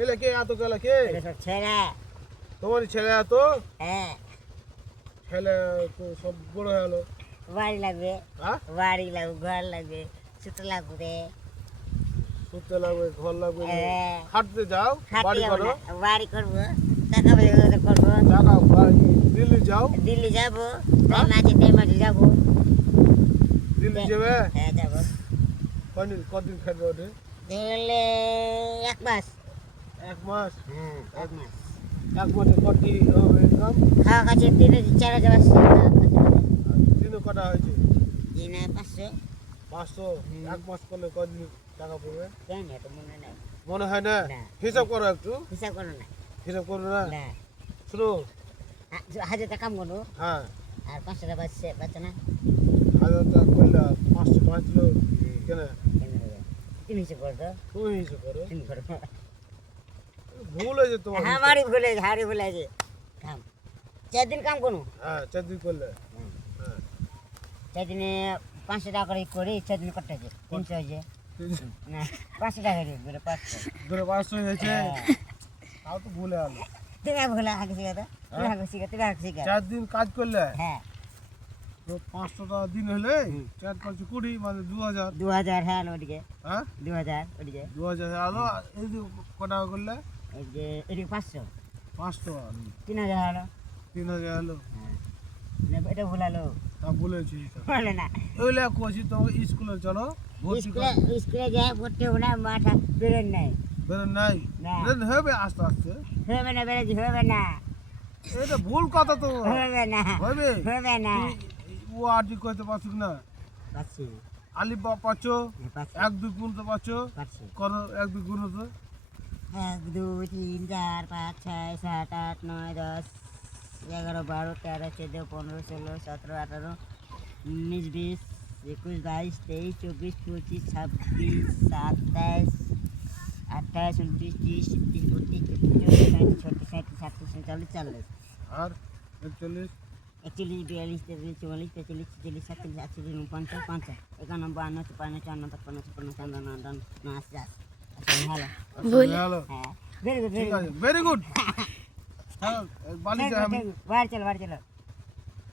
এলে কে এত গেলে কে এটা সব ছেলে। তোমারই ছেলে এত হ্যাঁ, ছেলে তো সব বড় হয়ে গেলো বাড়ি লাগবে, হ্যাঁ বাড়ি লাগবে, ঘর লাগবে, সুতো লাগবে। শুতে লাগবে ঘর লাগবে হ্যাঁ, হাঁটতে যাও হাঁটি বাড়ি যাবো করো না, বাড়ি করবো, টাকা পয়সা করবো, টাকা বাড়ি দিল্লি যাও দিল্লি যাবো, হ্যাঁ? টাইম আছে যাবো। দিল্লি যাবে হ্যাঁ যাবো, কদিন কদিন খাটবে ওঠে গেলে 1 মাস। 1 মাস হ্যাঁ, 1 মাস। 1 মাসে কটি হবে ইনকাম খাওয়া কাছে 3-4 হাজার আসছে, দিনে কটা হয়েছে দিনে 500। 500 1 মাস করলে কদিন টাকা পড়বে কেন এটা মনে নাই, মনে হয় না না। হিসাব করো একটু হিসাব করো না। হিসাব করো না না, শুনো 1000 টাকা কাম করো, হ্যাঁ আর 500 টাকা বাঁচছে না। 1000 টাকা করলে 500 টাকা ছিল কেন কেন হবে? তুমি হিসাব করো তো, তুমি হিসাব করো তুমি করো। ভুল হয়েছে তোমার হিসাব। আমারই ভুলে হারি ভুলে আছে কাম। 4 দিন কাম করো, হ্যাঁ 4 দিন করলে হ্যাঁ 4 দিনে 500 টাকা করে করি, 4 দিন কত আছে? 300 হয়েছে না, 500 টাকা করে বেরে 500। ধরে 500 হয়েছে হ্যাঁ, তাও তো ভুলে গেল তুমি ভুলে আগে শিখা তো, তুমি আগে শিখা, তুমি আগে শিখা। 4 দিন কাজ করলে হ্যাঁ, তো 500 টাকা দিন হলে 4 5 20 মানে 2000 2000 হ্যাঁ ওদিকে, হ্যাঁ 2000 ওদিকে, 2000 আলো এই যে কটা করলে এই যে এদিকে 500, 500 3000 হলো। 3000 হলো হ্যাঁ, এটা ভুলালো, তা বলেছি বলে না। ওইলে কোচি তোমাকে স্কুলে চলো ভর্তি কর স্কুলে যায় ভর্তি হবো না, মাথা বেরোন নাই, বেরোন নাই না। বেরোন হবে আস্তে আস্তে হবে না, বেরোজি হবে না, এটা ভুল কথা তো হবে না, হবে হবে না। ও আর জি করতে পারছিস না পাচ্ছি, আলিফ বা পাচ্ছো পাচ্ছি, 1 2 গুণ তো পাচ্ছো পাচ্ছি। করো 1 2 গুণ তো 1 2 3 4 5 6 7 8 9 10 11 12 13 14 15 16 17 18 19 20 21 22 23 24 25 26 27 28 29 30 31 32 33 34 35 36 আর 41 41 42 43 44 45 46 47 48 49 50 51 52 53 54 55 56 57 58 হ্যালো হ্যাঁ, ভেরি গুড, ভেরি ঠিক গুড। আছে ভেরি গুড হ্যাঁ বালি যা আমি বাড়ি চলো, বাড়ি চলো।